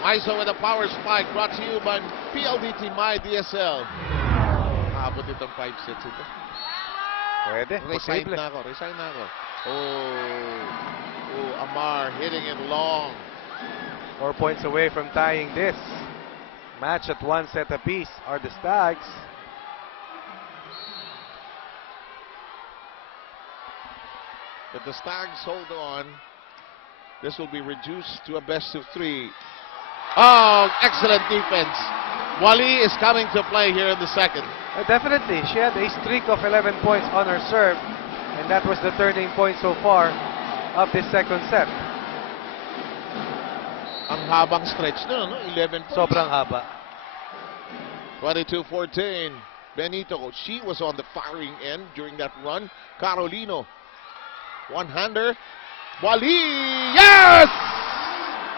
Maizo with a power spike brought to you by PLDT My DSL. Abot itong 5 sets ito. Pwede. Resign na ako. Oh, Amar hitting it long. 4 points away from tying this match at 1 set apiece are the Stags. But the Stags hold on. This will be reduced to a best of 3. Oh, excellent defense. Wally is coming to play here in the second. Definitely. She had a streak of 11 points on her serve, and that was the turning point so far of this second set. Ang habang stretch na, no? 11 points. Sobrang haba. 22-14. Benito, she was on the firing end during that run. Carolino, one-hander. Wally, yes!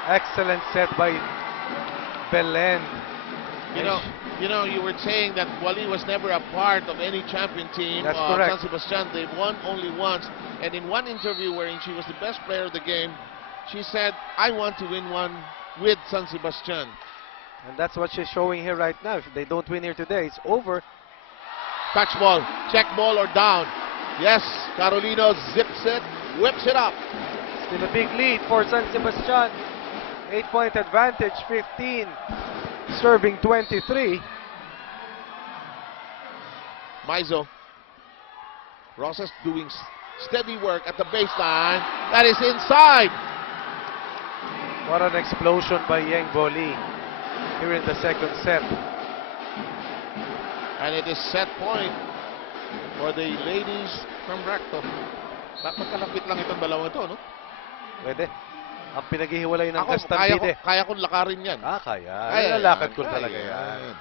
Excellent set by Belen. You know, you were saying that Wally was never a part of any champion team. That's correct. San Sebastian, they won only once. And in one interview wherein she was the best player of the game, she said, I want to win one with San Sebastian. And that's what she's showing here right now. If they don't win here today, it's over. Touch ball, check ball or down. Yes, Carolino zips it, whips it up. Still a big lead for San Sebastian. 8-point advantage, 15. Serving 23. Maizo. Rosas doing steady work at the baseline. That is inside. What an explosion by Yang Boli here in the second set. And it is set point for the ladies from Recto. Magkalapit lang itong dalawang ito, no? Pwede. Ang pinaghihiwalay ng Ako, Gastambide. kaya kong lakarin yan. Kaya. Ay, Lalakad ko kaya talaga yan. yan.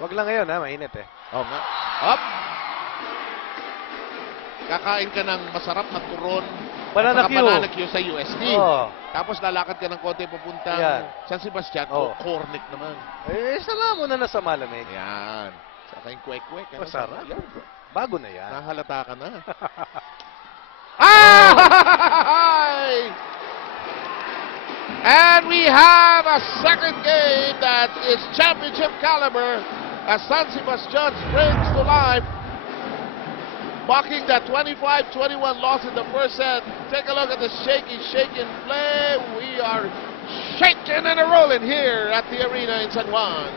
Wag lang ngayon ha, mainit eh. Oh, nga. Up. Kakain ka ng masarap na turon. Banana Q sa UST. Oh. Tapos lalakad ka ng konti papuntang Yan. San Sebastian. Oh. Cornic naman. Eh, sama mo na nasa malamig. Yan. Sa aking kwek-kwek. Masarap. Yan. Bago na yan. Nahalata ka na. Ay! And we have a second game that is championship caliber as San Sebastian springs to life, mocking that 25-21 loss in the first set. Take a look at the shaking play. We are shaking and a rolling here at the arena in San Juan.